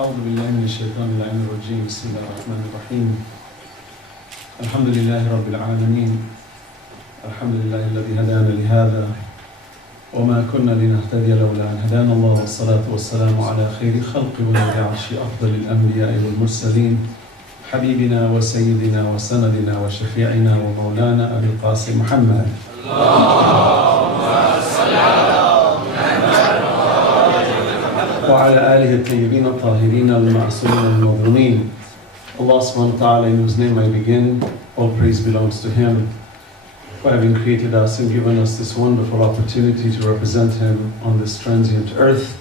أعوذ بالله من الشيطان اللعين الرجيم. بسم الله الرحمن الرحيم. الحمد لله رب العالمين. الحمد لله الذي هدانا لهذا وما كنا لنهتدي لولا أن هدانا الله، والصلاة والسلام على خير خلق ولد عرش أفضل الأنبياء والمرسلين، حبيبنا وسيدنا وسندنا وشفيعنا ومولانا أبي القاسم محمد. وعلى آله الطيبين الطاهرين المعصومين المظلومين. Allah subhanahu wa ta'ala, in whose name I begin, all praise belongs to Him for having created us and given us this wonderful opportunity to represent Him on this transient earth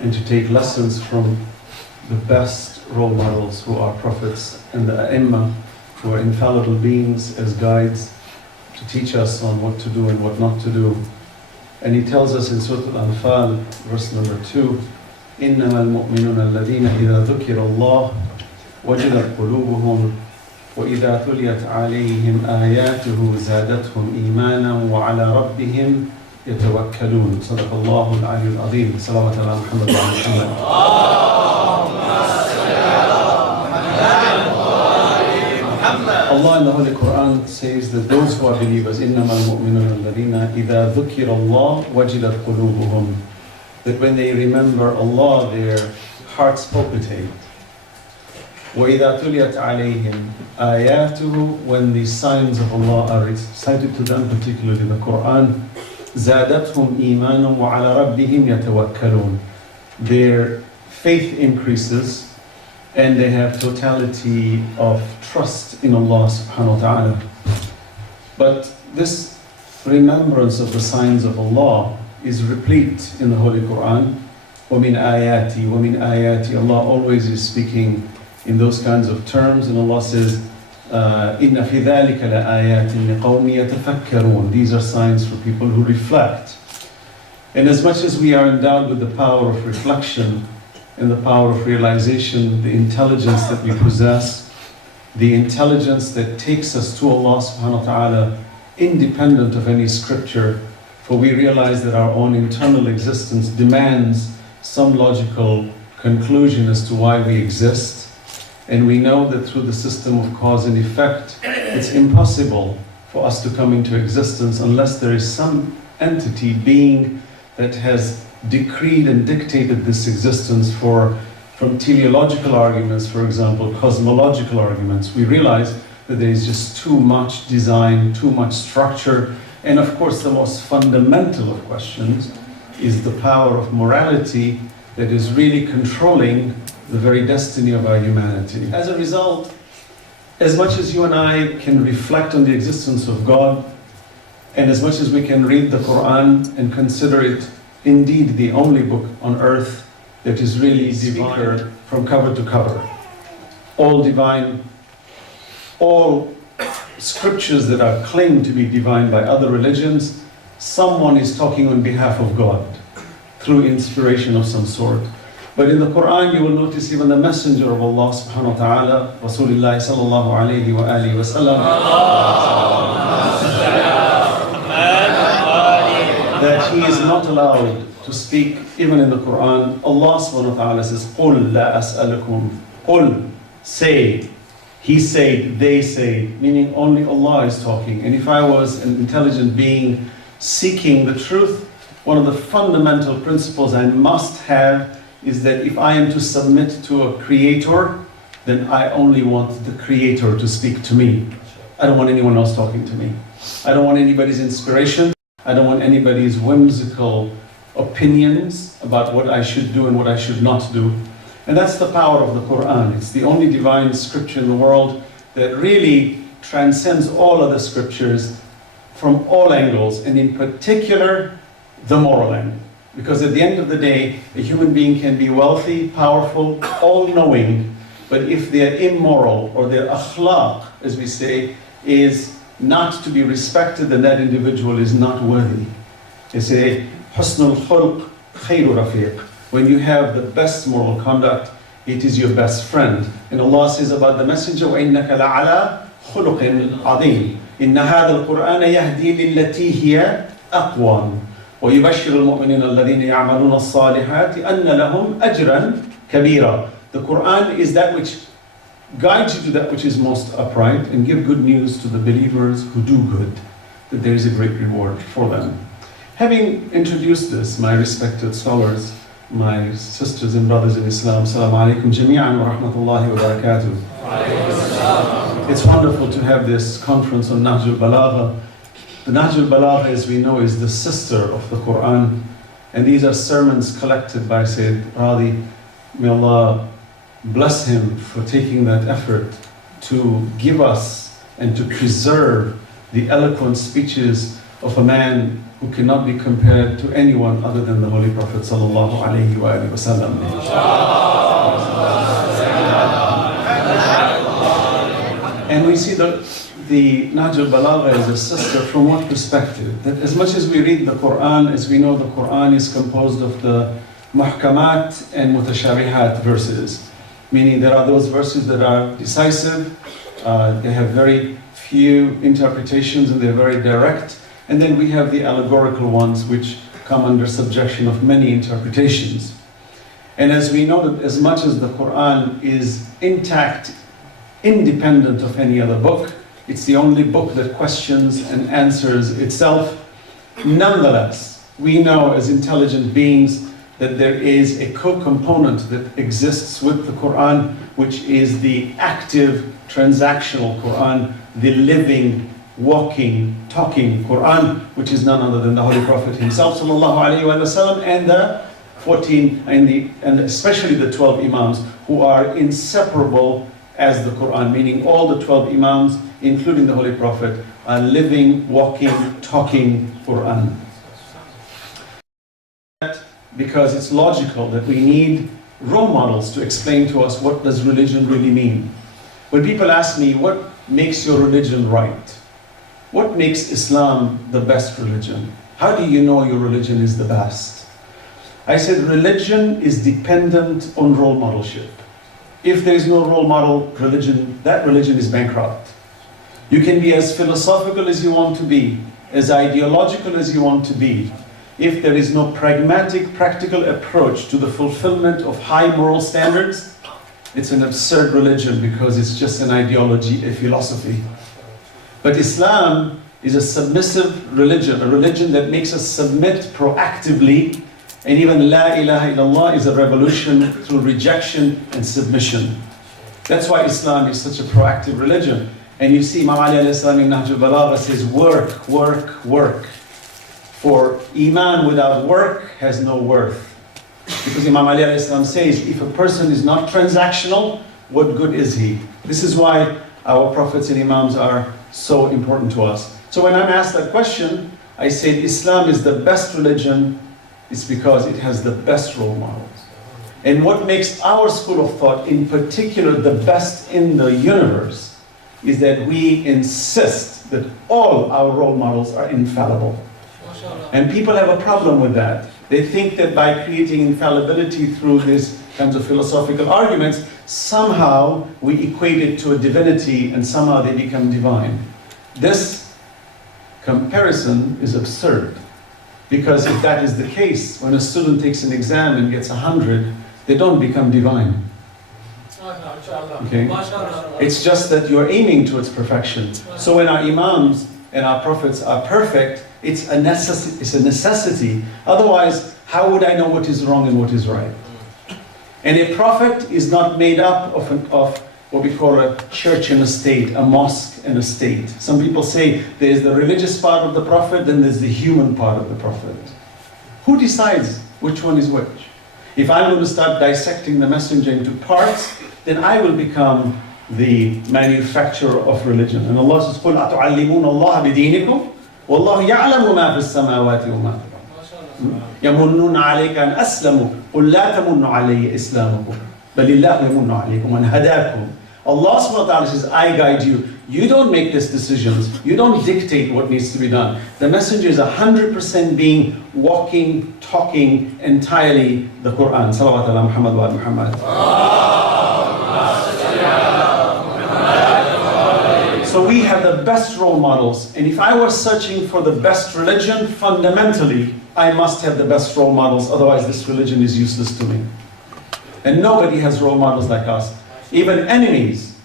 and to take lessons from the best role models who are prophets and the ai who are infallible beings as guides to teach us on what to do and what not to do. And He tells us in Surah Al-Anfal, verse number 2, إِنَّمَا الْمُؤْمِنُونَ الَّذِينَ إِذَا ذُكِرَ اللَّهُ وَجِلَتْ قُلُوبُهُمْ وَإِذَا تُلِيَتْ عَلَيْهِمْ آيَاتُهُ زَادَتْهُمْ إِيمَانًا وَعَلَى رَبِّهِمْ يَتَوَكَّلُونَ. صدق الله العلي العظيم. صلوات على محمد وعلى محمد. Allah in the Holy Quran says that those who are believers, إِنَّمَا الْمُؤْمِنُونَ الَّذِينَ إِذَا ذُكِرَ اللَّهُ وَجِلَتْ قُلُوبُهُمْ, that when they remember Allah, their hearts palpitate. وَإِذَا تُلِيَتْ عَلَيْهِمْ آيَاتُهُ, when the signs of Allah are recited to them, particularly the Quran, زَادَتْهُمْ إِيمَانًا وَعَلَى رَبِّهِمْ يَتَوَكَّلُونَ, their faith increases and they have totality of trust in Allah subhanahu wa ta'ala. But this remembrance of the signs of Allah is replete in the Holy Quran. وَمِنْ آيَاتِ وَمِنْ آيَاتِ, Allah always is speaking in those kinds of terms, and Allah says, إِنَّ فِي ذَلِكَ لَآيَاتٍ لِقَوْمِ يَتَفَكَّرُونَ, these are signs for people who reflect. And as much as we are endowed with the power of reflection and the power of realization, the intelligence that we possess, the intelligence that takes us to Allah subhanahu wa ta'ala independent of any scripture, for we realize that our own internal existence demands some logical conclusion as to why we exist. And we know that through the system of cause and effect, it's impossible for us to come into existence unless there is some entity, being, that has decreed and dictated this existence. From teleological arguments, for example, cosmological arguments, we realize that there is just too much design, too much structure, and of course the most fundamental of questions is the power of morality that is really controlling the very destiny of our humanity. As a result, as much as you and I can reflect on the existence of God, and as much as we can read the Quran and consider it indeed the only book on earth that is really divine from cover to cover, all divine, all scriptures that are claimed to be divine by other religions, someone is talking on behalf of God through inspiration of some sort. But in the Quran you will notice even the messenger of Allah subhanahu wa ta'ala, Rasulullah sallallahu alayhi wa alihi wa sallam, that he is not allowed to speak even in the Quran. Allah subhanahu wa ta'ala says, قُلْ لَا أَسْأَلُكُمْ, قُلْ, say, he said, they say, meaning only Allah is talking. And if I was an intelligent being seeking the truth, one of the fundamental principles I must have is that if I am to submit to a creator, then I only want the creator to speak to me. I don't want anyone else talking to me. I don't want anybody's inspiration. I don't want anybody's whimsical opinions about what I should do and what I should not do. And that's the power of the Quran. It's the only divine scripture in the world that really transcends all other scriptures from all angles, and in particular, the moral angle. Because at the end of the day, a human being can be wealthy, powerful, all-knowing, but if they're immoral, or their akhlaq, as we say, is not to be respected, then that individual is not worthy. They say, حُسْنُ الْخُلْقِ خَيْرُ رَفِيقٍ. When you have the best moral conduct, it is your best friend. And Allah says about the messenger, وَإِنَّكَ لَعَلَىٰ خُلُقٍ عَظِيمٍ إِنَّ هَذَا الْقُرْآنَ يَهْدِي لِلَّتِي هِيَ أَقْوَمُ وَيُبَشِّرُ الْمُؤْمِنِينَ الَّذِينَ يَعْمَلُونَ الصَّالِحَاتِ أَنَّ لَهُمْ أَجْرًا kabira. The Quran is that which guides you to that which is most upright and give good news to the believers who do good, that there is a great reward for them. Having introduced this, my respected scholars, my sisters and brothers in Islam, Assalamu alaikum jami'an wa rahmatullahi wa barakatuh. It's wonderful to have this conference on Nahjul Balagha. The Nahjul Balagha, as we know, is the sister of the Quran. And these are sermons collected by Sayyid Radi. May Allah bless him for taking that effort to give us and to preserve the eloquent speeches of a man who cannot be compared to anyone other than the Holy Prophet sallallahu alaihi wasallam. And we see that the Nahjul Balagha is a sister from what perspective? That as much as we read the Quran, as we know the Quran is composed of the muhkamat and mutashabihat verses. Meaning there are those verses that are decisive, they have very few interpretations and they're very direct. And then we have the allegorical ones which come under subjection of many interpretations. And as we know that as much as the Quran is intact, independent of any other book, it's the only book that questions and answers itself. Nonetheless, we know as intelligent beings that there is a co-component that exists with the Quran, which is the active, transactional Quran, the living, walking, talking Quran, which is none other than the Holy Prophet himself, sallallahu alaihi wasallam, and the 14, and especially the 12 Imams, who are inseparable as the Quran, meaning all the 12 Imams, including the Holy Prophet, are living, walking, talking Quran. Because it's logical that we need role models to explain to us what does religion really mean. When people ask me, what makes your religion right? What makes Islam the best religion? How do you know your religion is the best? I said religion is dependent on role modelship. If there is no role model religion, that religion is bankrupt. You can be as philosophical as you want to be, as ideological as you want to be. If there is no pragmatic, practical approach to the fulfillment of high moral standards, it's an absurd religion because it's just an ideology, a philosophy. But Islam is a submissive religion, a religion that makes us submit proactively, and even La ilaha illallah is a revolution through rejection and submission. That's why Islam is such a proactive religion. And you see Imam Ali alayhi salam in Nahjul Balagha says, work, work, work. For Iman without work has no worth. Because Imam Ali alayhi salam says, if a person is not transactional, what good is he? This is why our prophets and Imams are so important to us. So when I'm asked that question, I say Islam is the best religion. It's because it has the best role models. And what makes our school of thought, in particular, the best in the universe, is that we insist that all our role models are infallible. And people have a problem with that. They think that by creating infallibility through these kinds of philosophical arguments, somehow we equate it to a divinity and somehow they become divine. This comparison is absurd. Because if that is the case, when a student takes an exam and gets 100, they don't become divine. Okay? It's just that you're aiming towards perfection. So when our Imams and our prophets are perfect, it's a necessity. Otherwise, how would I know what is wrong and what is right? And a prophet is not made up of what we call a church and a state, a mosque and a state. Some people say there's the religious part of the prophet, then there's the human part of the prophet. Who decides which one is which? If I'm going to start dissecting the messenger into parts, then I will become the manufacturer of religion. And Allah says, قُلْ أَتُعَلِّمُونَ اللَّهَ بِدِينِكُمْ وَاللَّهُ يَعْلَمُ مَا فِي السَّمَاوَاتِ وَمَا فِي الْأَرْضِ يَمُنُّونَ عَلَيْكَ أَنْ أَسْلَمُوا قُلْ لَا تَمُنُّوا عَلَيَّ إِسْلَامَكُمْ بَلِ اللَّهُ يَمُنُّ عَلَيْكُمْ وَأَنْ هَدَاكُمْ. Allah subhanahu wa ta'ala says, I guide you. You don't make these decisions. You don't dictate what needs to be done. The messenger is 100% being walking, talking entirely the Quran. Salawat ala Muhammad wa ala Muhammad. So we have the best role models. And if I were searching for the best religion, fundamentally, I must have the best role models. Otherwise, this religion is useless to me. And nobody has role models like us. Even enemies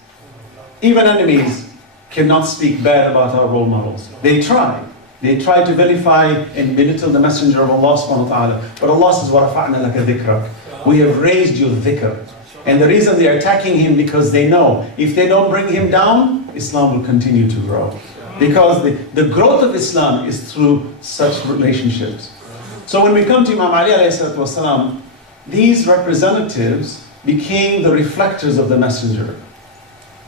cannot speak bad about our role models. They try. They try to vilify and belittle the messenger of Allah subhanahu wa ta'ala. But Allah says, وَرَفَعْنَا لَكَ ذِكْرَكَ. We have raised your dhikr. And the reason they are attacking him, because they know, if they don't bring him down, Islam will continue to grow. Because the growth of Islam is through such relationships. So when we come to Imam Ali alayhi salatu wasalam, these representatives became the reflectors of the messenger.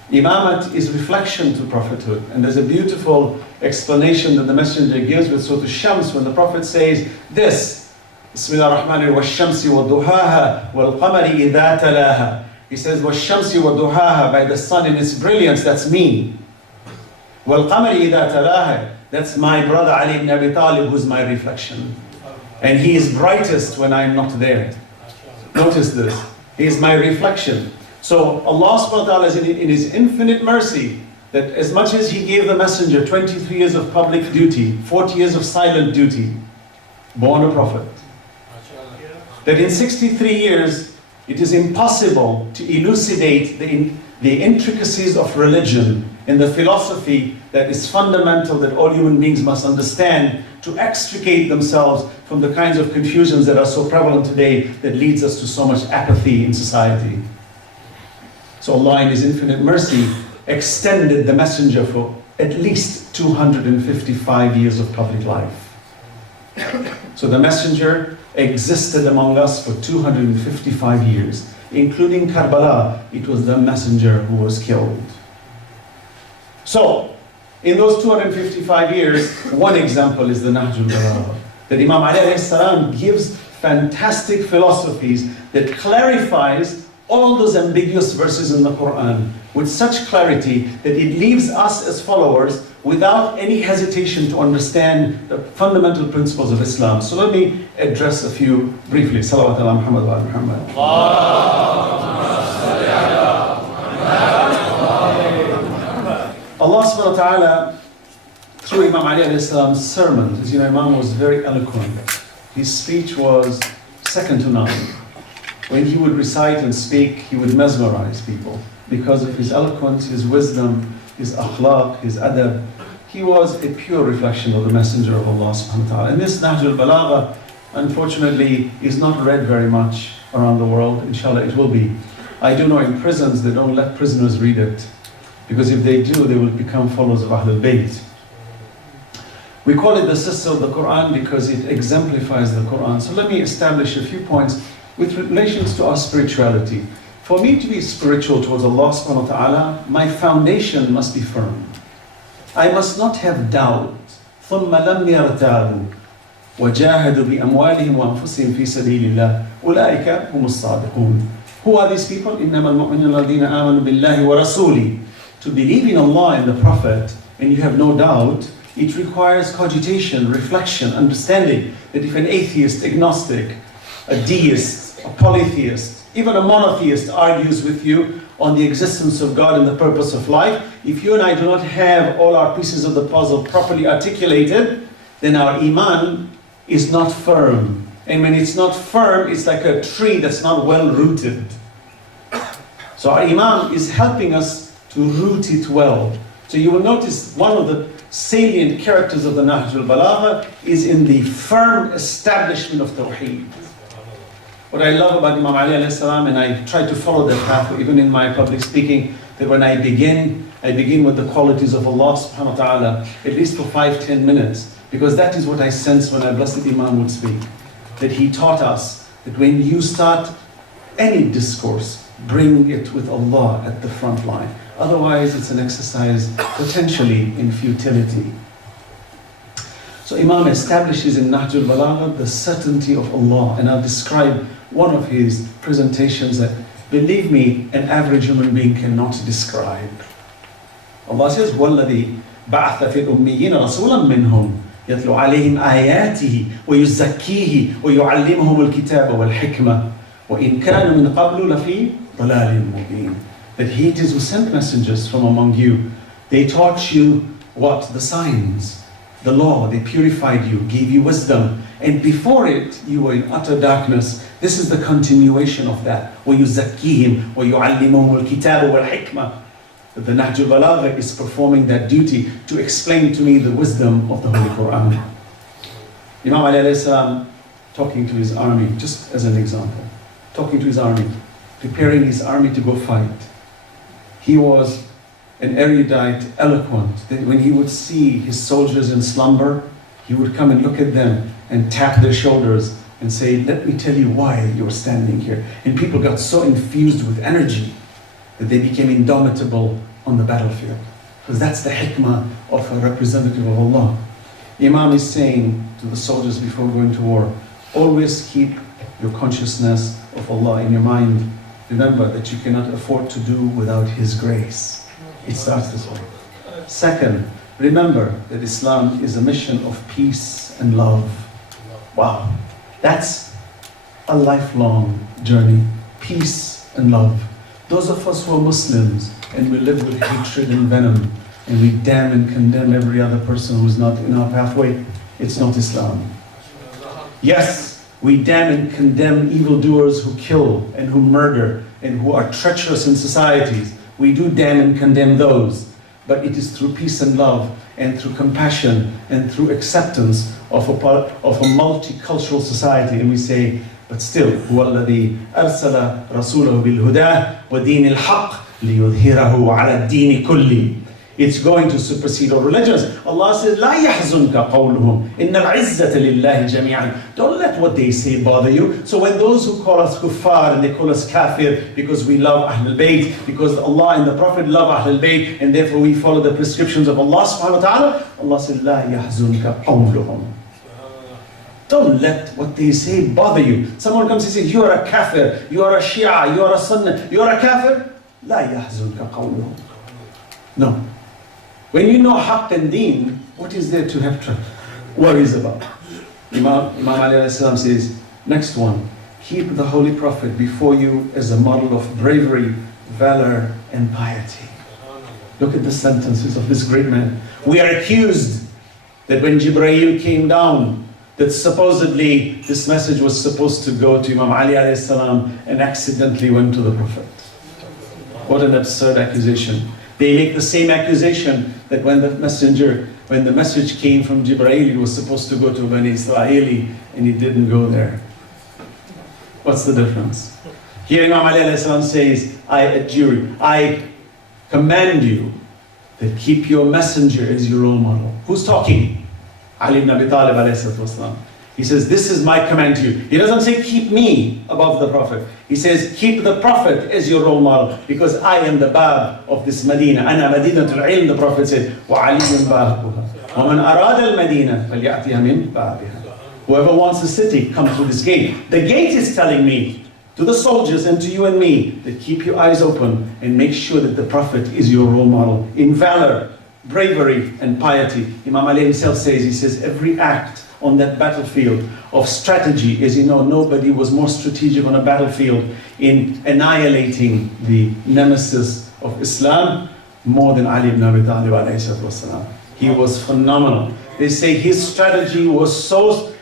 Imamat is reflection to prophethood. And there's a beautiful explanation that the messenger gives with Surah Al-Shams when the prophet says this, Bismillah ar-Rahman ar-Rahim, وَالشَّمْسِ وَالضُّحَاهَا وَالْقَمَرِ إِذَا تَلَاهَا. He says, وَالشَّمْسِ وَالضُّحَاهَا, by the sun in its brilliance, that's me. وَالْقَمَرِ إِذَا تَلَاهَا, that's my brother Ali ibn Abi Talib, who's my reflection. And he is brightest when I'm not there. Notice this. He is my reflection. So Allah subhanahu wa ta'ala is in His infinite mercy that as much as He gave the messenger 23 years of public duty, 40 years of silent duty, born a prophet, that in 63 years it is impossible to elucidate the intricacies of religion and the philosophy that is fundamental that all human beings must understand to extricate themselves from the kinds of confusions that are so prevalent today that leads us to so much apathy in society. So Allah in His infinite mercy extended the messenger for at least 255 years of public life. So the messenger existed among us for 255 years, including Karbala. It was the messenger who was killed. So, in those 255 years, one example is the Nahjul Balagha. That Imam Ali alayhi salam gives fantastic philosophies that clarifies all those ambiguous verses in the Quran with such clarity that it leaves us as followers without any hesitation to understand the fundamental principles of Islam. So let me address a few briefly. Salawat ala Muhammad wa ala Muhammad. Allah subhanahu wa ta'ala, through Imam Ali alayhi salam's sermons, as you know, Imam was very eloquent. His speech was second to none. When he would recite and speak, he would mesmerize people because of his eloquence, his wisdom, his akhlaq, his adab. He was a pure reflection of the Messenger of Allah subhanahu wa ta'ala. And this Nahjul Balagha, unfortunately, is not read very much around the world. Inshallah, it will be. I do know in prisons, they don't let prisoners read it. Because if they do, they will become followers of Ahlul Bayt. We call it the sister of the Quran because it exemplifies the Quran. So let me establish a few points with relations to our spirituality. For me to be spiritual towards Allah subhanahu wa ta'ala, my foundation must be firm. I must not have doubt. ثُمَّ لَمْ يَرْتَابُوا وَجَاهَدُوا بِأَمْوَالِهِمْ وَأَنفُسِهِمْ فِي سَبِيلِ اللَّهِ أُولَٰئِكَ هُمُ الصَّادِقُونَ. Who are these people? إِنَّمَا الْمُؤْمِنُونَ الَّذِينَ آمَنُوا بِاللَّهِ وَرَسُولِهِ. To believe in Allah and the Prophet, and you have no doubt, it requires cogitation, reflection, understanding that if an atheist, agnostic, a deist, a polytheist, even a monotheist argues with you on the existence of God and the purpose of life, if you and I do not have all our pieces of the puzzle properly articulated, then our iman is not firm. And when it's not firm, it's like a tree that's not well rooted. So our iman is helping us to root it well. So you will notice one of the salient characters of the Nahjul Balagha is in the firm establishment of Tawheed. What I love about Imam Ali alayhi salam, and I try to follow that path even in my public speaking, that when I begin with the qualities of Allah subhanahu wa ta'ala, at least for 5-10 minutes, because that is what I sense when our blessed Imam would speak. That he taught us that when you start any discourse, bring it with Allah at the front line. Otherwise, it's an exercise potentially in futility. So Imam establishes in Nahjul Balagha the certainty of Allah. And I'll describe one of his presentations that, believe me, an average human being cannot describe. Allah says, وَالَّذِي بَعَثَ فِي الْأُمِّيِّينَ رَسُولًا مِّنْهُمْ يَتْلُو عَلَيْهِمْ آيَاتِهِ وَيُزَّكِّيهِ وَيُعَلِّمُهُمُ الْكِتَابَ وَالْحِكْمَةَ وَإِنْ كَانُوا مِنْ قَبْلُ لَفِي ضَلَالٍ مُبِينٍ. That He it is who sent messengers from among you. They taught you what? The signs, the law. They purified you, gave you wisdom, And before it, you were in utter darkness. This is the continuation of that. وَيُزَكِّيهِمْ وَيُعَلِّمُهُمُ الْكِتَابَ وَالْحِكْمَةِ. The Nahjul Balagha is performing that duty to explain to me the wisdom of the Holy Quran. Imam Ali alayhi salam talking to his army, just as an example, talking to his army, preparing his army to go fight. He was an erudite, eloquent, that when he would see his soldiers in slumber, he would come and look at them and tap their shoulders and say, let me tell you why you're standing here. And people got so infused with energy that they became indomitable on the battlefield. Because that's the hikmah of a representative of Allah. Imam is saying to the soldiers before going to war, always keep your consciousness of Allah in your mind. Remember that you cannot afford to do without His grace. It starts this way. Second, remember that Islam is a mission of peace and love. Wow, that's a lifelong journey. Peace and love. Those of us who are Muslims and we live with hatred and venom and we damn and condemn every other person who's not in our pathway, it's not Islam. Yes, we damn and condemn evildoers who kill and who murder and who are treacherous in societies. We do damn and condemn those. But it is through peace and love and through compassion and through acceptance of a multicultural society. And we say, but still, هو الذي أرسل رسوله بالهدى ودين الحق ليظهره على الدين كله. It's going to supersede all religions. Allah says, لا يحزنك قولهم إن العزة لله جميعا. Don't let what they say bother you. So when those who call us kuffar and they call us kafir because we love Ahlul Bayt, because Allah and the Prophet love Ahlul Bayt, and therefore we follow the prescriptions of Allah subhanahu wa ta'ala, Allah says, لا يحزنك قولهم. Don't let what they say bother you. Someone comes and says, you are a kafir, you are a Shia, you are a Sunnah, you are a kafir. لا يحزنك قولهم. No. When you know haqq and deen, what is there to have worries about? Imam Ali says, next one, keep the Holy Prophet before you as a model of bravery, valor, and piety. Look at the sentences of this great man. We are accused that when Jibreel came down, that supposedly this message was supposed to go to Imam Ali alayhi salam and accidentally went to the Prophet. What an absurd accusation. They make the same accusation that when the message came from Jibreel, it was supposed to go to Bani Israeli and it didn't go there. What's the difference? Here Imam Ali alayhi salam says, I adjure you, I command you that keep your messenger as your role model. Who's talking? Ali ibn Abi Talib alayhi salam. He says, this is my command to you. He doesn't say, keep me above the Prophet. He says, keep the Prophet as your role model, because I am the Bab of this Medina. Ana Madinatul Ilm, the Prophet said, وَعَلِيٌّ بَابُهَا وَمَنْ أَرَادَ الْمَدِينَةَ فَلْيَأْتِهَا مِنْ بَابِهَا. Whoever wants the city, come through this gate. The gate is telling me, to the soldiers and to you and me, that keep your eyes open and make sure that the Prophet is your role model in valor, bravery, and piety. Imam Ali himself says, he says, every act on that battlefield of strategy, as you know, nobody was more strategic on a battlefield in annihilating the nemesis of Islam more than Ali ibn Abi Talib alayhi salatu. He was phenomenal. They say his strategy was so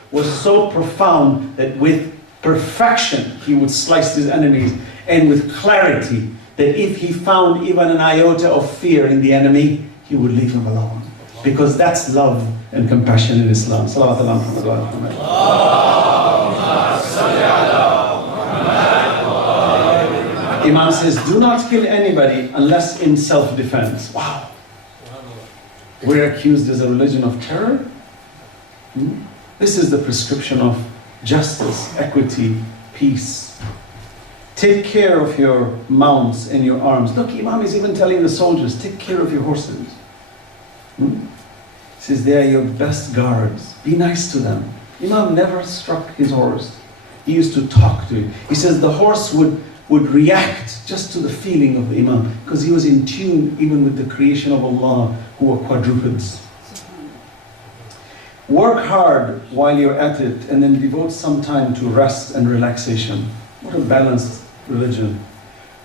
profound that with perfection he would slice his enemies, and with clarity that if he found even an iota of fear in the enemy, he would leave him alone. Because that's love and compassion in Islam. Salawat ala Muhammad wa ala Muhammad. Imam says, do not kill anybody unless in self-defense. Wow. We're accused as a religion of terror? This is the prescription of justice, equity, peace. Take care of your mounts and your arms. Look, Imam is even telling the soldiers, take care of your horses. He says, they are your best guards. Be nice to them. Imam never struck his horse. He used to talk to it. He says the horse would react just to the feeling of the Imam, because he was in tune even with the creation of Allah, who were quadrupeds. Work hard while you're at it, and then devote some time to rest and relaxation. What a balanced religion.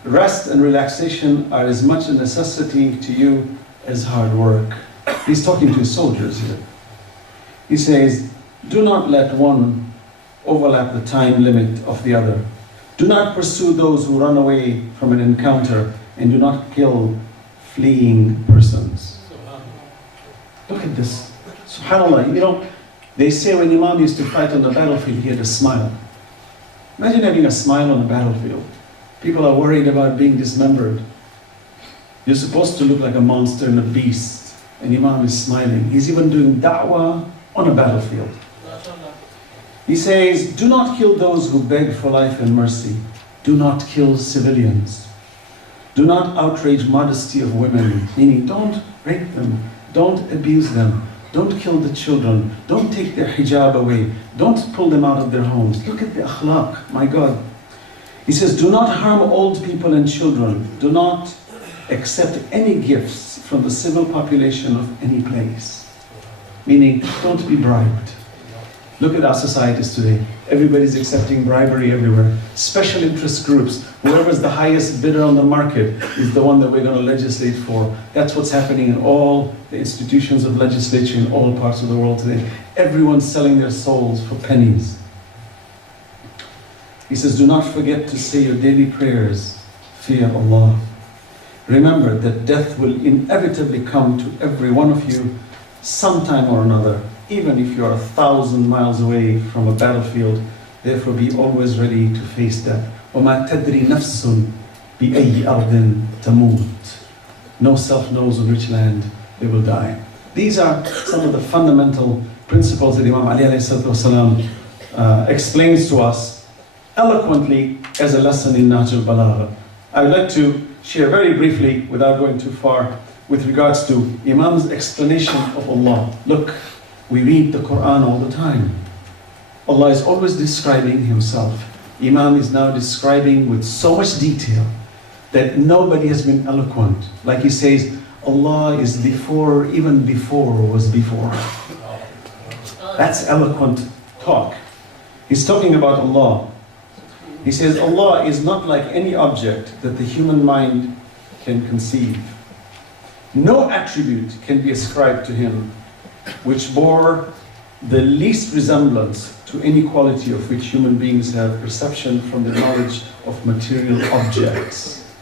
Rest and relaxation are as much a necessity to you as hard work. He's talking to his soldiers here. He says, Do not let one overlap the time limit of the other. Do not pursue those who run away from an encounter, and do not kill fleeing persons. Look at this. SubhanAllah, you know, they say when Imam used to fight on the battlefield, he had a smile. Imagine having a smile on the battlefield. People are worried about being dismembered. You're supposed to look like a monster and a beast, and Imam is smiling. He's even doing da'wah on a battlefield. He says, do not kill those who beg for life and mercy. Do not kill civilians. Do not outrage modesty of women, meaning don't rape them, don't abuse them, don't kill the children, don't take their hijab away, don't pull them out of their homes. Look at the akhlaq, my God. He says, do not harm old people and children. Do not accept any gifts from the civil population of any place. Meaning, don't be bribed. Look at our societies today. Everybody's accepting bribery everywhere. Special interest groups. Whoever's the highest bidder on the market is the one that we're going to legislate for. That's what's happening in all the institutions of legislature in all parts of the world today. Everyone's selling their souls for pennies. He says, do not forget to say your daily prayers. Fear Allah. Remember that death will inevitably come to every one of you sometime or another, even if you are 1,000 miles away from a battlefield. Therefore be always ready to face that. وَمَا تَدْرِي نَفْسٌ بِأَيِّ أَرْضٍ تَمُوتُ. No self knows on which land they will die. These are some of the fundamental principles that Imam Ali ﷺ explains to us eloquently as a lesson in Nahjul Balagha. I would like to share very briefly, without going too far, with regards to Imam's explanation of Allah. Look, we read the Quran all the time. Allah is always describing Himself. Imam is now describing with so much detail that nobody has been eloquent. Like he says, Allah is before, even before was before. That's eloquent talk. He's talking about Allah. He says, Allah is not like any object that the human mind can conceive. No attribute can be ascribed to Him which bore the least resemblance to any quality of which human beings have perception from the knowledge of material objects.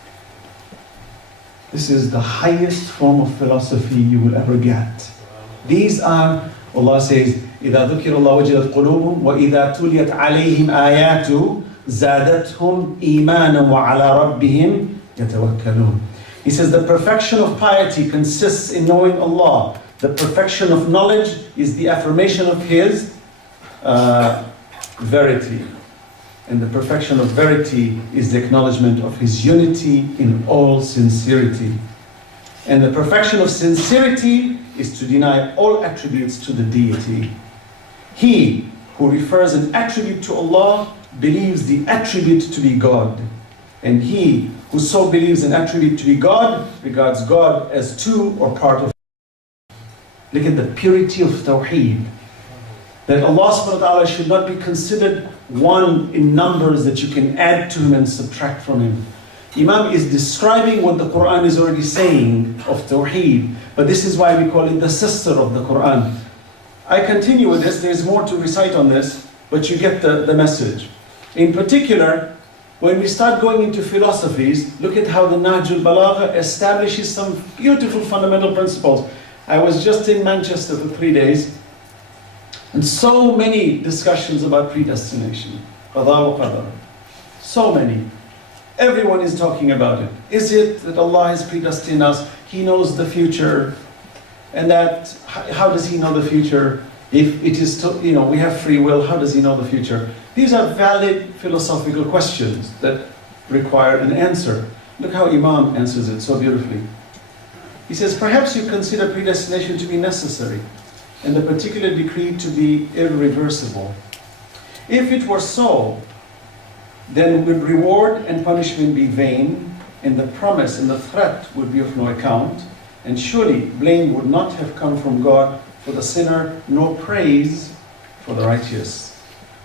This is the highest form of philosophy you will ever get. These are, Allah says, إِذَا ذُكِرَ اللَّهُ وَجِلَتْ قُلُوبُهُمْ وَإِذَا تُلِيَتْ عَلَيْهِمْ آيَاتُهُ زَادَتْهُمْ إِيمَانًا وَعَلَى رَبِّهِمْ يَتَوَكَّلُونَ. He says the perfection of piety consists in knowing Allah. The perfection of knowledge is the affirmation of His verity. And the perfection of verity is the acknowledgement of His unity in all sincerity. And the perfection of sincerity is to deny all attributes to the deity. He who refers an attribute to Allah believes the attribute to be God. And he who so believes an attribute to be God regards God as to or part of. Look at the purity of Tawheed. That Allah subhanahu wa ta'ala should not be considered one in numbers that you can add to Him and subtract from Him. Imam is describing what the Quran is already saying of Tawheed, but this is why we call it the sister of the Quran. I continue with this, there's more to recite on this, but you get the message. In particular, when we start going into philosophies, look at how the Nahjul Balagha establishes some beautiful fundamental principles. I was just in Manchester for 3 days, and so many discussions about predestination. Qada wa qadar. So many. Everyone is talking about it. Is it that Allah has predestined us? He knows the future. And that, how does He know the future? If it is, we have free will, how does He know the future? These are valid philosophical questions that require an answer. Look how Imam answers it so beautifully. He says, perhaps you consider predestination to be necessary and the particular decree to be irreversible. If it were so, then would reward and punishment be vain, and the promise and the threat would be of no account, and surely blame would not have come from God for the sinner, nor praise for the righteous.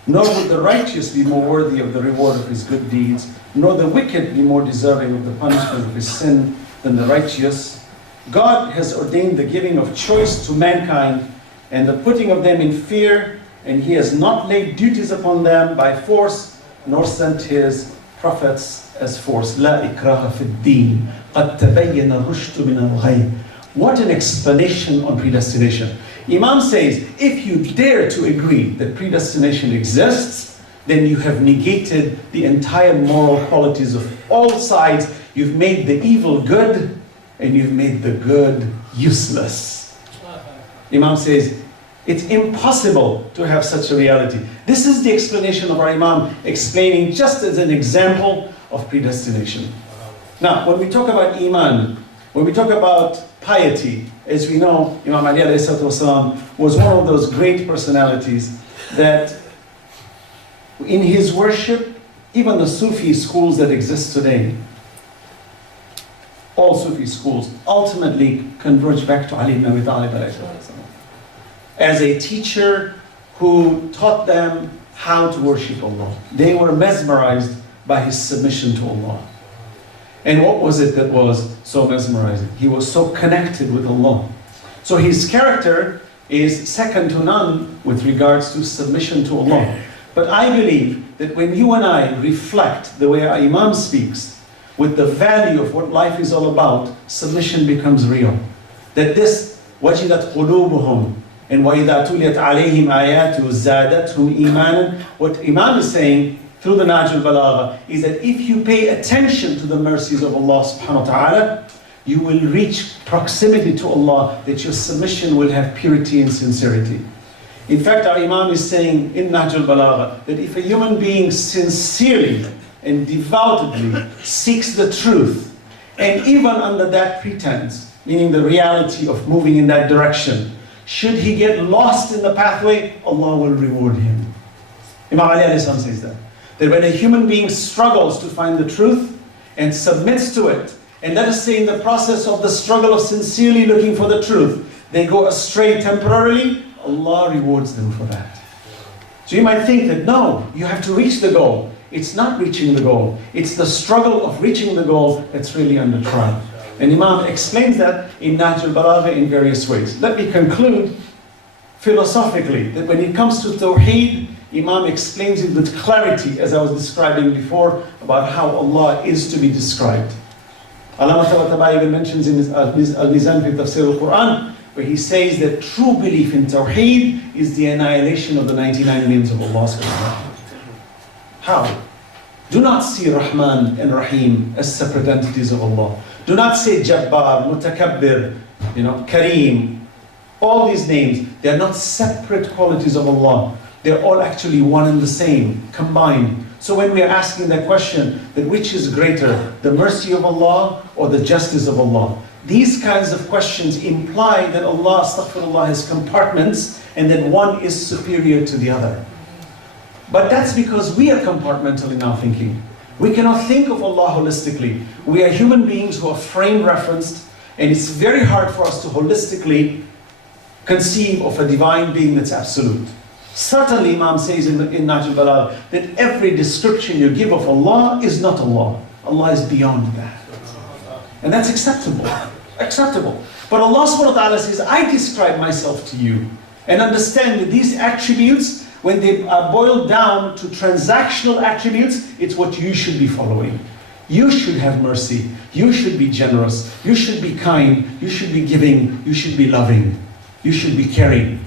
Nor would the righteous be more worthy of the reward of his good deeds, nor the wicked be more deserving of the punishment of his sin than the righteous. God has ordained the giving of choice to mankind and the putting of them in fear and He has not laid duties upon them by force, nor sent His prophets as force. لا إكراه في الدين قد تبين الرشد من الغي. What an explanation on predestination. Imam says, if you dare to agree that predestination exists, then you have negated the entire moral qualities of all sides. You've made the evil good, and you've made the good useless. Imam says, it's impossible to have such a reality. This is the explanation of our Imam, explaining just as an example of predestination. Now, when we talk about Iman, when we talk about piety, as we know, Imam Ali ﷺ was one of those great personalities that in his worship, even the Sufi schools that exist today, all Sufi schools ultimately converge back to Ali ibn Abi Talib as a teacher who taught them how to worship Allah. They were mesmerized by his submission to Allah. And what was it that was so mesmerizing? He was so connected with Allah. So his character is second to none with regards to submission to Allah. But I believe that when you and I reflect the way our Imam speaks, with the value of what life is all about, submission becomes real. That this وَجِلَتْ قُلُوبُهُمْ and وَإِذَا تُلِيَتْ عَلَيْهِمْ آيَاتُ زَادَتْهُمْ إِيمَانًا. What Imam is saying through the Nahjul Balagha is that if you pay attention to the mercies of Allah subhanahu wa ta'ala, you will reach proximity to Allah, that your submission will have purity and sincerity. In fact, our Imam is saying in Nahjul Balagha that if a human being sincerely and devoutly seeks the truth, and even under that pretense, meaning the reality of moving in that direction, should he get lost in the pathway, Allah will reward him. Imam Ali says that when a human being struggles to find the truth and submits to it, and let us say in the process of the struggle of sincerely looking for the truth, they go astray temporarily, Allah rewards them for that. So you might think that no, you have to reach the goal. It's not reaching the goal. It's the struggle of reaching the goal that's really under trial. And Imam explains that in Nahjul Balagha in various ways. Let me conclude philosophically that when it comes to Tawheed, Imam explains it with clarity, as I was describing before, about how Allah is to be described. Allama Tabatabai mentions in his Al-Mizan fi Tafsir al-Quran, where he says that true belief in Tawheed is the annihilation of the 99 names of Allah subhanahu wa ta'ala. How? Do not see Rahman and Rahim as separate entities of Allah. Do not say Jabbar, Mutakabbir, Kareem. All these names, they are not separate qualities of Allah. They're all actually one and the same, combined. So when we are asking that question, that which is greater, the mercy of Allah or the justice of Allah? These kinds of questions imply that Allah, astaghfirullah, has compartments and that one is superior to the other. But that's because we are compartmental in our thinking. We cannot think of Allah holistically. We are human beings who are frame-referenced, and it's very hard for us to holistically conceive of a divine being that's absolute. Certainly, Imam says in Nahjul Balagha that every description you give of Allah is not Allah. Allah is beyond that. And that's acceptable. Acceptable. But Allah subhanahu wa ta'ala says, I describe myself to you. And understand that these attributes, when they are boiled down to transactional attributes, it's what you should be following. You should have mercy. You should be generous. You should be kind. You should be giving. You should be loving. You should be caring.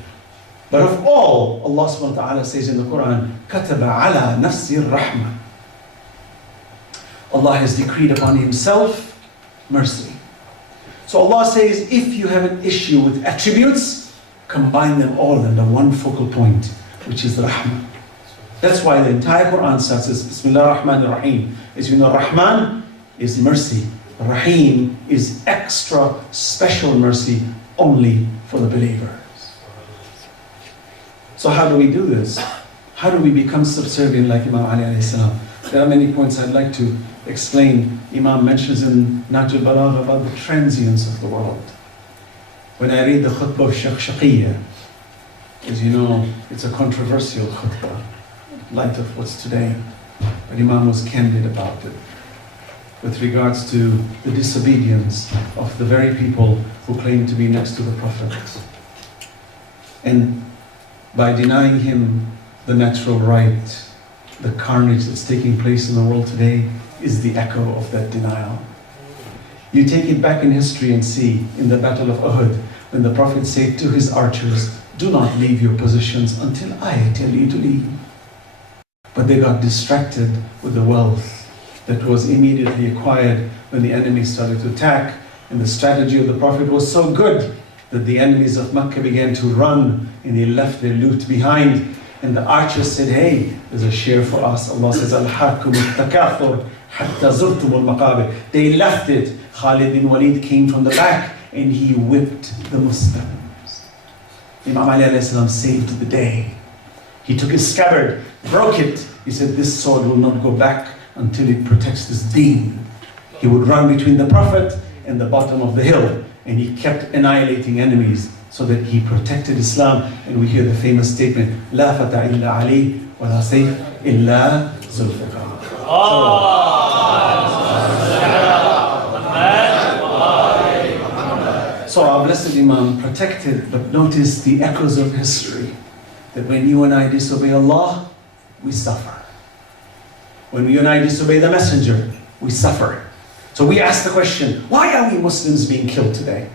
But of all, Allah subhanahu wa ta'ala says in the Quran, كَتَبَ عَلَى نَفْسِ الرَّحْمَةِ. Allah has decreed upon Himself mercy. So Allah says, if you have an issue with attributes, combine them all under one focal point, which is Rahmah. That's why the entire Quran starts as Bismillah ar-Rahman ar-Rahim. As you know, Rahman is mercy. Rahim is extra special mercy only for the believers. So how do we do this? How do we become subservient like Imam Ali alayhi salam? There are many points I'd like to explain. Imam mentions in Nahjul Balagha about the transience of the world. When I read the khutbah of Shaqiyya, as you know, it's a controversial khutbah, in light of what's today. But Imam was candid about it, with regards to the disobedience of the very people who claim to be next to the Prophet. And by denying him the natural right. The carnage that's taking place in the world today is the echo of that denial. You take it back in history and see, in the Battle of Uhud, when the Prophet said to his archers, do not leave your positions until I tell you to leave. But they got distracted with the wealth that was immediately acquired when the enemy started to attack, and the strategy of the Prophet was so good that the enemies of Mecca began to run and they left their loot behind. And the archers said, hey, there's a share for us. Allah says, Al-Hakum al-Takathur hatta zurtum al-Maqabir. They left it. Khalid bin Walid came from the back and he whipped the Muslims. Imam Ali alayhi salam saved the day. He took his scabbard, broke it. He said, this sword will not go back until it protects this deen. He would run between the Prophet and the bottom of the hill, and he kept annihilating enemies so that he protected Islam. And we hear the famous statement, La fata illa Ali wa la sayf illa zulfiqar. So our blessed Imam protected, but notice the echoes of history, that when you and I disobey Allah, we suffer. When you and I disobey the Messenger, we suffer. So we ask the question, why are we Muslims being killed today?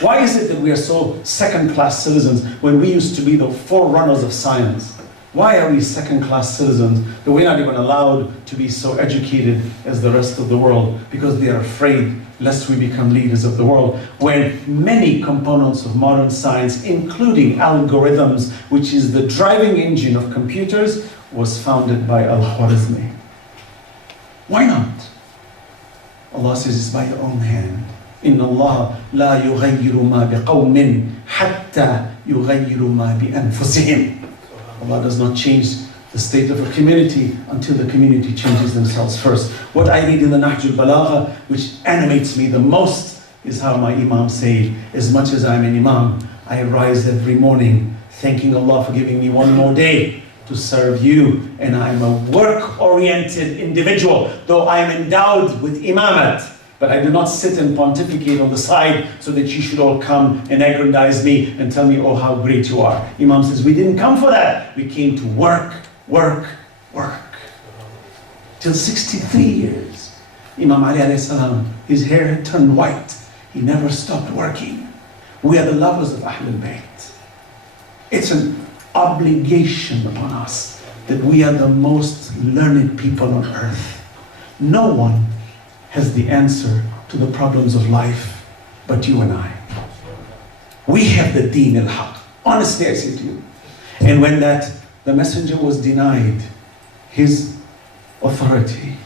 Why is it that we are so second-class citizens when we used to be the forerunners of science? Why are we second-class citizens that we're not even allowed to be so educated as the rest of the world? Because they are afraid lest we become leaders of the world. When many components of modern science, including algorithms, which is the driving engine of computers, was founded by Al-Khwarizmi. Why not? Allah says it's by your own hand. إِنَّ اللَّهَ لَا يُغَيِّرُ مَا بِقَوْمٍ حَتَّى يُغَيِّرُ مَا بِأَنفُسِهِمْ. Allah does not change the state of a community until the community changes themselves first. What I read in the Nahjul Balagha, which animates me the most, is how my Imam said, as much as I'm an Imam, I rise every morning thanking Allah for giving me one more day to serve you, and I'm a work-oriented individual, though I'm endowed with imamat, but I do not sit and pontificate on the side so that you should all come and aggrandize me and tell me, oh, how great you are. Imam says, we didn't come for that. We came to work, work, work. Till 63 years, Imam Ali alayhi salam, his hair had turned white. He never stopped working. We are the lovers of Ahlul Bayt. It's an obligation upon us that we are the most learned people on earth. No one has the answer to the problems of life but you and I. We have the deen al-haq. Honestly, I say to you. And when the messenger was denied his authority,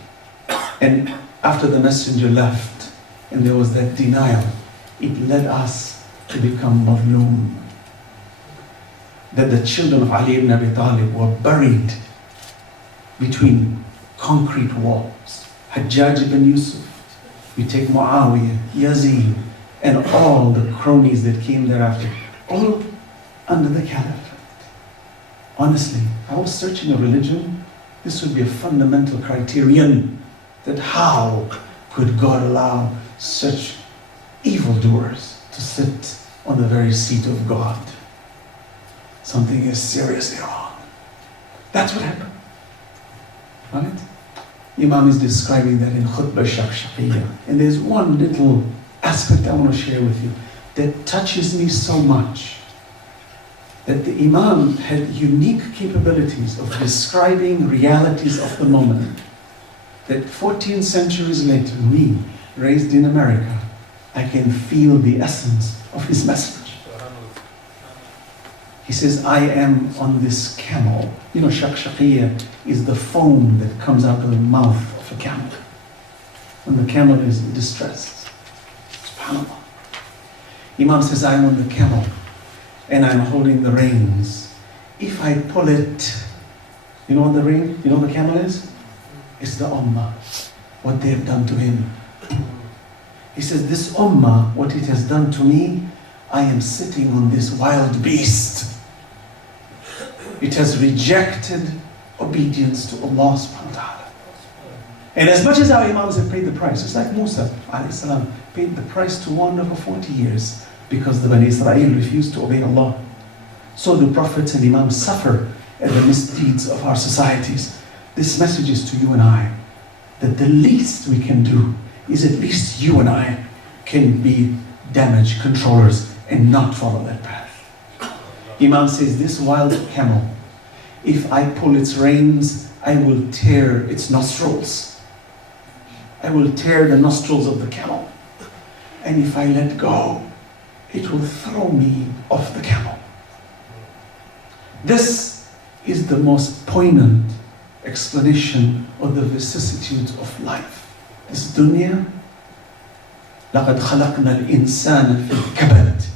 and after the messenger left and there was that denial, it led us to become mazloom. That the children of Ali ibn Abi Talib were buried between concrete walls. Hajjaj ibn Yusuf, we take Muawiyah, Yazid, and all the cronies that came thereafter, all under the caliphate. Honestly, I was searching a religion, this would be a fundamental criterion, that how could God allow such evildoers to sit on the very seat of God? Something is seriously wrong. That's what happened. Right? Imam is describing that in Khutbah Shaqshaqiyya. And there's one little aspect I want to share with you that touches me so much. That the Imam had unique capabilities of describing realities of the moment. That 14 centuries later, me, raised in America, I can feel the essence of his message. He says, I am on this camel. You know, shaqshaqiyya is the foam that comes out of the mouth of a camel when the camel is distressed. SubhanAllah. Imam says, I'm on the camel and I'm holding the reins. If I pull it, you know what the rein, you know what the camel is? It's the ummah, what they have done to him. He says, this ummah, what it has done to me, I am sitting on this wild beast. It has rejected obedience to Allah subhanahu wa ta'ala. And as much as our Imams have paid the price, it's like Musa alayhi salam paid the price to wander for 40 years because the Bani Israel refused to obey Allah. So do prophets and imams suffer at the misdeeds of our societies. This message is to you and I, that the least we can do is at least you and I can be damage controllers and not follow that path. Imam says, this wild camel, if I pull its reins, I will tear its nostrils. I will tear the nostrils of the camel. And if I let go, it will throw me off the camel. This is the most poignant explanation of the vicissitudes of life. This dunya, لَقَدْ خَلَقْنَا الْإِنسَانَ فِي الْكَبَدِ.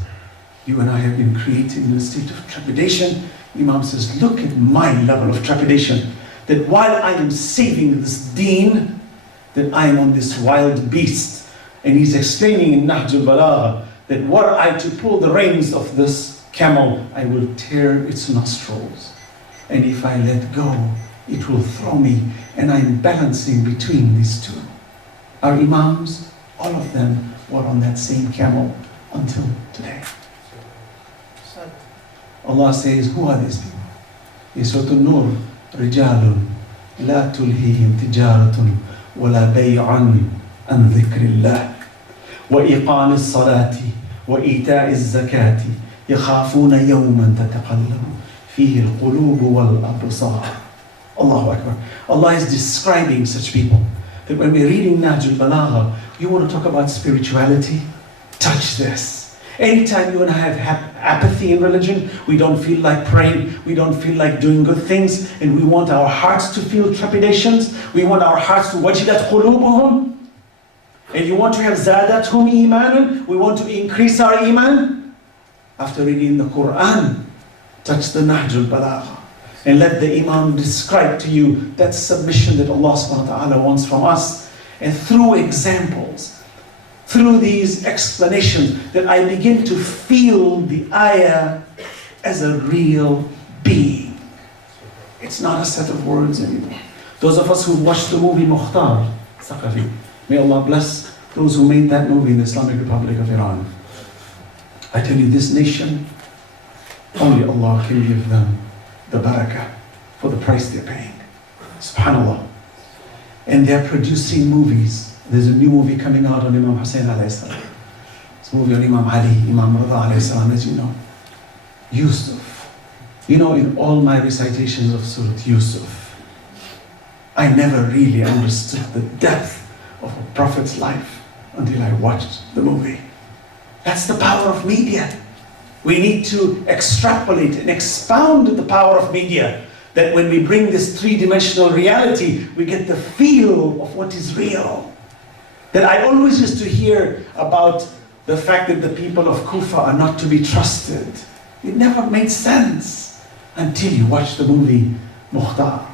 You and I have been created in a state of trepidation. Imam says, look at my level of trepidation. That while I am saving this deen, that I am on this wild beast. And he's explaining in Nahjul Balagha that were I to pull the reins of this camel, I will tear its nostrils. And if I let go, it will throw me. And I'm balancing between these two. Our Imams, all of them were on that same camel until today. Allah says, who are these people? Surah An-Nur, رِجَالٌ لَا تُلْهِهِمْ تِجَارَةٌ وَلَا بَيْعٌ عَنْ ذِكْرِ اللَّهِ وَإِقَامِ الصَّلَاةِ وَإِيتَاءِ الزَّكَاةِ يَخَافُونَ يَوْمًا تَتَقَلَّبُ فِيهِ الْقُلُوبُ وَالْأَبْصَارُ. Allahu Akbar. Allah is describing such people. That when we're reading Nahjul Balagha, you want to talk about spirituality? Touch this. Anytime you and I have apathy in religion, we don't feel like praying, we don't feel like doing good things, and we want our hearts to feel trepidations, we want our hearts to wajilat qulubuhum, and you want to have zadathum imanan, we want to increase our iman. After reading the Quran, touch the Nahjul Balagha, and let the Imam describe to you that submission that Allah subhanahu wa ta'ala wants from us, and through examples, through these explanations, that I begin to feel the ayah as a real being. It's not a set of words anymore. Those of us who watched the movie Mukhtar, Thaqafi, may Allah bless those who made that movie in the Islamic Republic of Iran. I tell you, this nation, only Allah can give them the barakah for the price they're paying. SubhanAllah. And they're producing movies. There's a new movie coming out on Imam Hassanain Rajabali. It's a movie on Imam Ali, Imam Rida alayhi salam, as you know. Yusuf. You know, in all my recitations of Surah Yusuf, I never really understood the depth of a prophet's life until I watched the movie. That's the power of media. We need to extrapolate and expound the power of media. That when we bring this three-dimensional reality, we get the feel of what is real. That I always used to hear about the fact that the people of Kufa are not to be trusted. It never made sense until you watch the movie Mukhtar.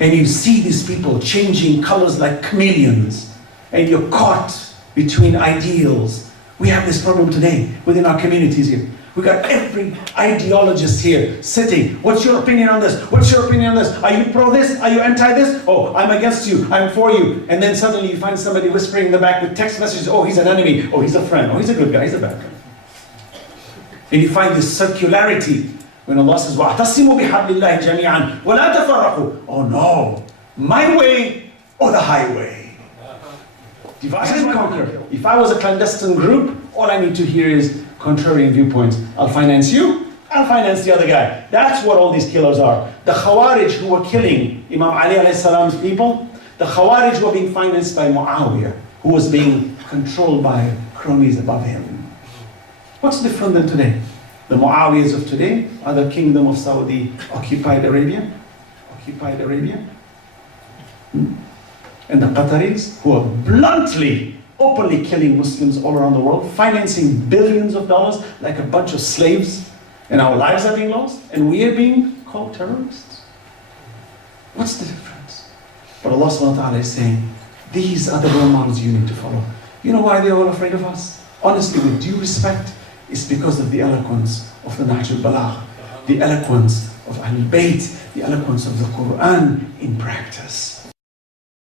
And you see these people changing colors like chameleons. And you're caught between ideals. We have this problem today within our communities here. We got every ideologist here sitting. What's your opinion on this? What's your opinion on this? Are you pro this? Are you anti this? Oh, I'm against you. I'm for you. And then suddenly you find somebody whispering in the back with text messages. Oh, he's an enemy. Oh, he's a friend. Oh, he's a good guy. He's a bad guy. And you find this circularity when Allah says, وَاعْتَصِمُوا بِحَبْلِ اللَّهِ جَمِيعًا وَلَا تَفَرَّقُوا. Oh no, my way or the highway. Divide and conquer. If I was a clandestine group, all I need to hear is contrarian viewpoints. I'll finance you, I'll finance the other guy. That's what all these killers are. The Khawarij who were killing Imam Ali alayhi salam's people, the Khawarij were being financed by Muawiyah, who was being controlled by cronies above him. What's different than today? The Muawiyahs of today are the kingdom of Saudi, occupied Arabia. And the Qataris, who are bluntly, openly killing Muslims all around the world, financing billions of dollars like a bunch of slaves, and our lives are being lost, and we are being called terrorists. What's the difference? But Allah subhanahu wa ta'ala is saying, these are the role models you need to follow. You know why they're all afraid of us? Honestly, with due respect, it's because of the eloquence of the Nahjul Balagha, the eloquence of Ahlul Bayt, the eloquence of the Quran in practice.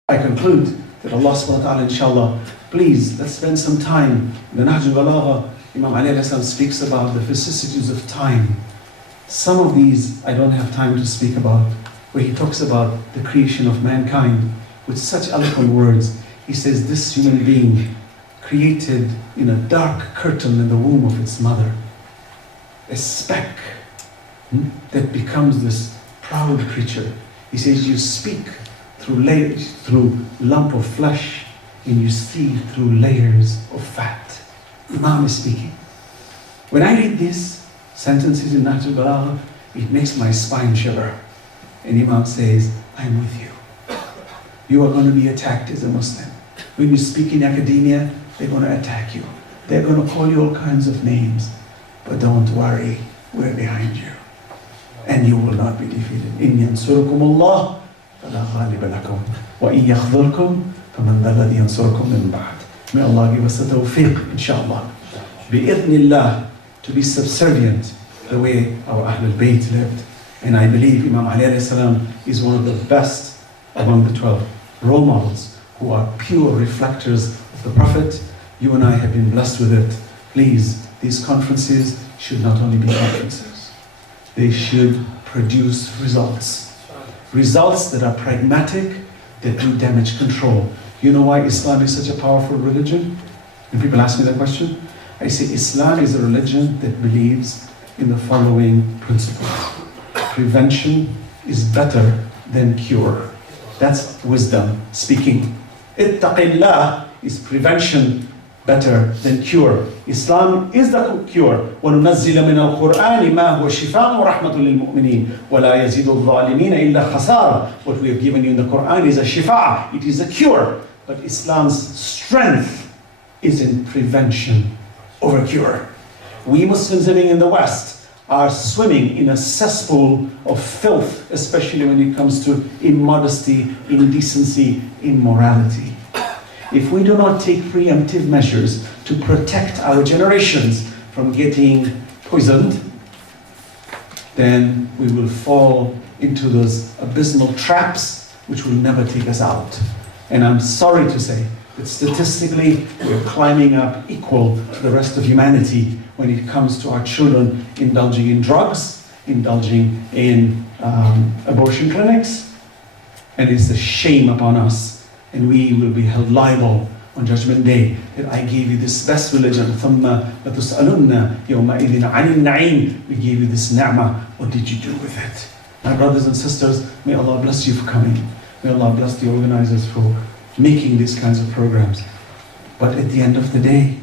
I conclude that Allah subhanahu wa ta'ala, inshallah, please, let's spend some time. In the Nahjul Balagha, Imam Ali alayhi salam speaks about the vicissitudes of time. Some of these I don't have time to speak about, where he talks about the creation of mankind with such eloquent words. He says this human being created in a dark curtain in the womb of its mother, a speck that becomes this proud creature. He says you speak through layers, through lump of flesh, and you see through layers of fat. Imam is speaking. When I read these sentences in Nahjul Balagha, it makes my spine shiver. And Imam says, I'm with you. You are going to be attacked as a Muslim. When you speak in academia, they're going to attack you. They're going to call you all kinds of names. But don't worry, we're behind you. And you will not be defeated. إِنْ يَنْصُرُكُمُ اللَّهُ فَلَا غَالِبَ لَكُمْ وَإِنْ يَخْذُلْكُمْ فَمَنْ ذَا الَّذِي يَنْصُرُكُمْ مِنْ بَعْدِ. May Allah give us the tawfiq, inshallah. بِإِذْنِ to be subservient the way our Ahlul Bayt lived. And I believe Imam Ali alayhi salam is one of the best among the 12 role models who are pure reflectors of the Prophet. You and I have been blessed with it. Please, these conferences should not only be conferences. They should produce results. Results that are pragmatic, that do damage control. You know why Islam is such a powerful religion? When people ask me that question, I say Islam is a religion that believes in the following principles. Prevention is better than cure. That's wisdom speaking. Ittaqillah is prevention better than cure. Islam is the cure. وَنُنَزِّلَ مِنَ الْقُرْآنِ مَا هُوَ شِفَاءٌ وَرَحْمَةٌ لِلْمُؤْمِنِينَ وَلَا يَزِيدُ الظَّالِمِينَ إِلَّا خَسَارًا. What we have given you in the Quran is a shifa. It is a cure. But Islam's strength is in prevention over cure. We Muslims living in the West are swimming in a cesspool of filth, especially when it comes to immodesty, indecency, immorality. If we do not take preemptive measures to protect our generations from getting poisoned, then we will fall into those abysmal traps which will never take us out. And I'm sorry to say that statistically we're climbing up equal to the rest of humanity when it comes to our children indulging in drugs, indulging in abortion clinics. And it's a shame upon us. And we will be held liable on Judgment Day that I gave you this best religion. ثُمَّ لَتُسْأَلُنَّ يَوْمَئِذٍ عَنِ النَّعِيمِ. We gave you this ni'mah. What did you do with it? My brothers and sisters, may Allah bless you for coming. May Allah bless the organizers for making these kinds of programs. But at the end of the day,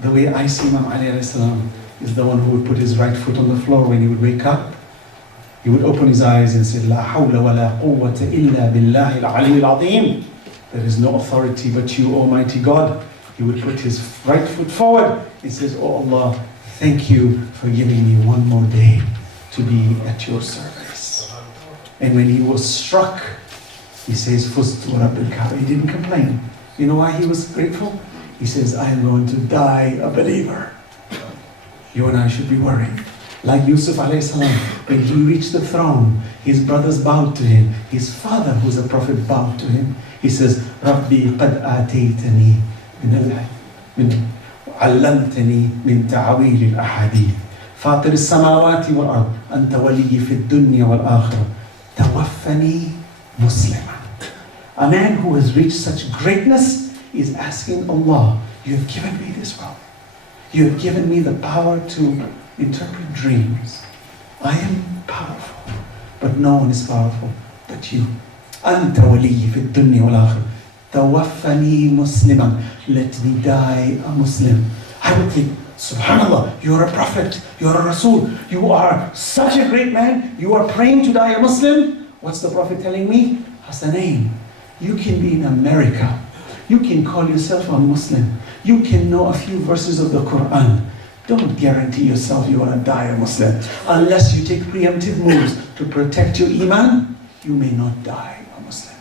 the way I see Imam Ali alayhi salam is the one who would put his right foot on the floor when he would wake up. He would open his eyes and say, لا حول ولا قوة إلا بالله العلي العظيم. There is no authority but you, Almighty God. He would put his right foot forward. He says, Oh Allah, thank you for giving me one more day to be at your service. And when he was struck, he says, Fustu Rabbil Kaaba. He didn't complain. You know why he was grateful? He says, I am going to die a believer. You and I should be worried. Like Yusuf alayhi salam, when he reached the throne, his brothers bowed to him. His father, who's a prophet, bowed to him. He says, Rabbi qad ataytani min allamtani min ta'awil al-ahadith. Fatir as-samawati wal-ard, anta waliyyi fi ad-dunya wal-akhirah. Tawaffani Musliman. A man who has reached such greatness is asking Allah, you have given me this wealth. You have given me the power to interpret dreams. I am powerful, but no one is powerful but you. Anta waliyyi fi dunya wal akhirah. Tawaffani Musliman. Let me die a Muslim. I would think, Subhanallah, you are a prophet, you are a Rasul, you are such a great man, you are praying to die a Muslim. What's the Prophet telling me? Hassanain, you can be in America. You can call yourself a Muslim. You can know a few verses of the Quran. Don't guarantee yourself you want to die a Muslim. Unless you take preemptive moves to protect your iman, you may not die a Muslim.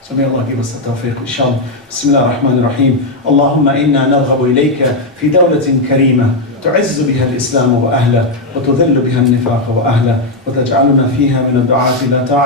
So may Allah give us the tawfiq, inshallah. Bismillah ar-Rahman ar-Rahim. Allahumma inna narghabu ilayka fi dawlatin karima. تعز بها الإسلام وأهله وتذل بها النفاق وأهله وتجعلنا فيها من الدعاة لا